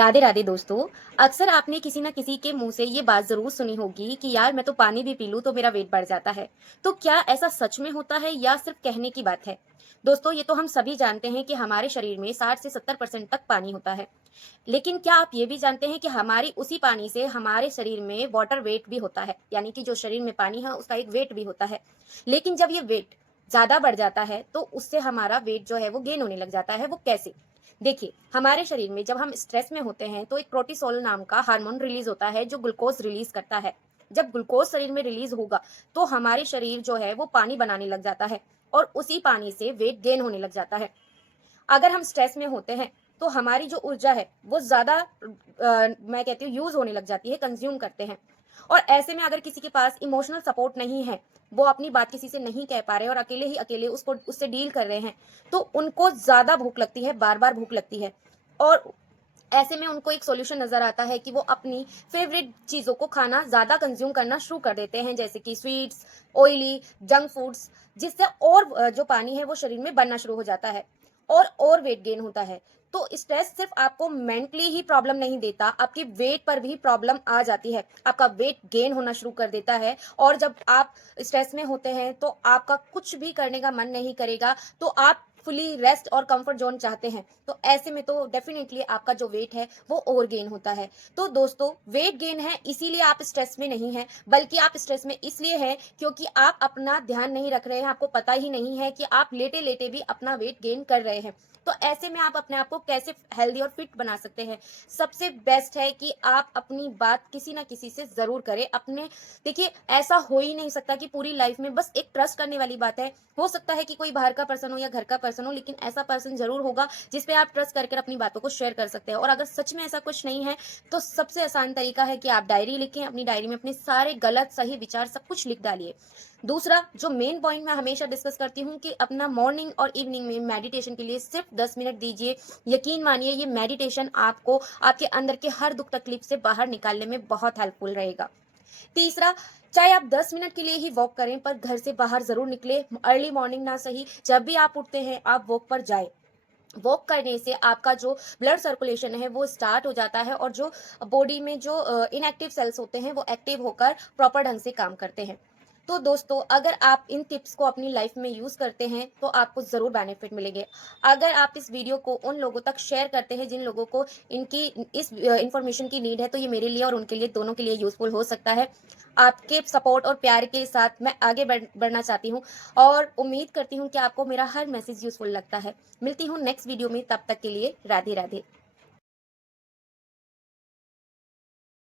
राधे राधे दोस्तों। अक्सर आपने किसी न किसी के मुंह से ये बात जरूर सुनी होगी कि यार मैं तो पानी भी पी लूं तो मेरा वेट बढ़ जाता है। तो क्या ऐसा सच में होता है या सिर्फ कहने की बात है? दोस्तों, ये तो हम सभी जानते हैं कि हमारे शरीर में 60 से 70% तक पानी होता है। लेकिन क्या आप ये भी जानते हैं कि हमारी उसी पानी से हमारे शरीर में वाटर वेट भी होता है, यानी कि जो शरीर में पानी है उसका एक वेट भी होता है। लेकिन जब ये वेट ज्यादा बढ़ जाता है तो उससे हमारा वेट जो है वो गेन होने लग जाता है। वो कैसे? देखिए, हमारे शरीर में जब हम स्ट्रेस में होते हैं तो एक प्रोटिसोल नाम का हार्मोन रिलीज होता है जो ग्लूकोज रिलीज करता है। जब ग्लूकोज शरीर में रिलीज होगा तो हमारे शरीर जो है वो पानी बनाने लग जाता है और उसी पानी से वेट गेन होने लग जाता है। अगर हम स्ट्रेस में होते हैं तो हमारी जो ऊर्जा है वो ज्यादा मैं कहती हूँ यूज होने लग जाती है, कंज्यूम करते हैं। और ऐसे में अगर किसी के पास इमोशनल सपोर्ट नहीं है, वो अपनी बात किसी से नहीं कह पा रहे और अकेले ही अकेले उसको उससे डील कर रहे हैं, तो उनको ज्यादा भूख लगती है, बार बार भूख लगती है। और ऐसे में उनको एक सॉल्यूशन नजर आता है कि वो अपनी फेवरेट चीजों को खाना ज्यादा कंज्यूम करना शुरू कर देते हैं, जैसे कि स्वीट्स, ऑयली, जंक फूड्स, जिससे और जो पानी है वो शरीर में बनना शुरू हो जाता है और वेट गेन होता है। तो स्ट्रेस सिर्फ आपको मेंटली ही प्रॉब्लम नहीं देता, आपके वेट पर भी प्रॉब्लम आ जाती है, आपका वेट गेन होना शुरू कर देता है। और जब आप स्ट्रेस में होते हैं तो आपका कुछ भी करने का मन नहीं करेगा, तो आप फुली रेस्ट और कंफर्ट जोन चाहते हैं। तो ऐसे में तो डेफिनेटली आपका जो वेट है वो ओवर गेन होता है। तो दोस्तों, वेट गेन है इसीलिए आप स्ट्रेस में नहीं हैं, बल्कि आप स्ट्रेस में इसलिए हैं क्योंकि आप अपना ध्यान नहीं रख रहे हैं, आपको पता ही नहीं है कि आप लेटे लेटे भी अपना वेट गेन कर रहे हैं। तो ऐसे में आप अपने आप को कैसे हेल्दी और फिट बना सकते हैं? सबसे बेस्ट है कि आप अपनी बात किसी ना किसी से जरूर करें अपने। देखिए, ऐसा हो ही नहीं सकता कि पूरी लाइफ में बस एक ट्रस्ट करने वाली बात है। हो सकता है कि कोई बाहर का पर्सन हो या घर का पर्सन हो, लेकिन ऐसा पर्सन जरूर होगा जिस पे आप ट्रस्ट करके अपनी बातों को शेयर कर सकते हैं। और अगर सच में ऐसा कुछ नहीं है तो सबसे आसान तरीका है कि आप डायरी लिखें, अपनी डायरी में अपने सारे गलत सही विचार सब कुछ लिख डालिए। दूसरा जो मेन पॉइंट मैं हमेशा डिस्कस करती हूँ कि अपना मॉर्निंग और इवनिंग में मेडिटेशन के लिए सिर्फ 10 मिनट दीजिए। यकीन मानिए, ये मेडिटेशन आपको आपके अंदर के हर दुख तकलीफ से बाहर निकालने में बहुत हेल्पफुल रहेगा। तीसरा, चाहे आप 10 मिनट के लिए ही वॉक करें पर घर से बाहर जरूर निकले। अर्ली मॉर्निंग ना सही, जब भी आप उठते हैं आप वॉक पर जाए। वॉक करने से आपका जो ब्लड सर्कुलेशन है वो स्टार्ट हो जाता है और जो बॉडी में जो इनएक्टिव सेल्स होते हैं वो एक्टिव होकर प्रॉपर ढंग से काम करते हैं। तो दोस्तों, अगर आप इन टिप्स को अपनी लाइफ में यूज करते हैं तो आपको जरूर बेनिफिट मिलेंगे। अगर आप इस वीडियो को उन लोगों तक शेयर करते हैं जिन लोगों को इनकी इस इंफॉर्मेशन की नीड है, तो ये मेरे लिए और उनके लिए, दोनों के लिए यूजफुल हो सकता है। आपके सपोर्ट और प्यार के साथ मैं आगे बढ़ना चाहती हूँ और उम्मीद करती हूँ कि आपको मेरा हर मैसेज यूजफुल लगता है। मिलती हूँ नेक्स्ट वीडियो में, तब तक के लिए राधे राधे।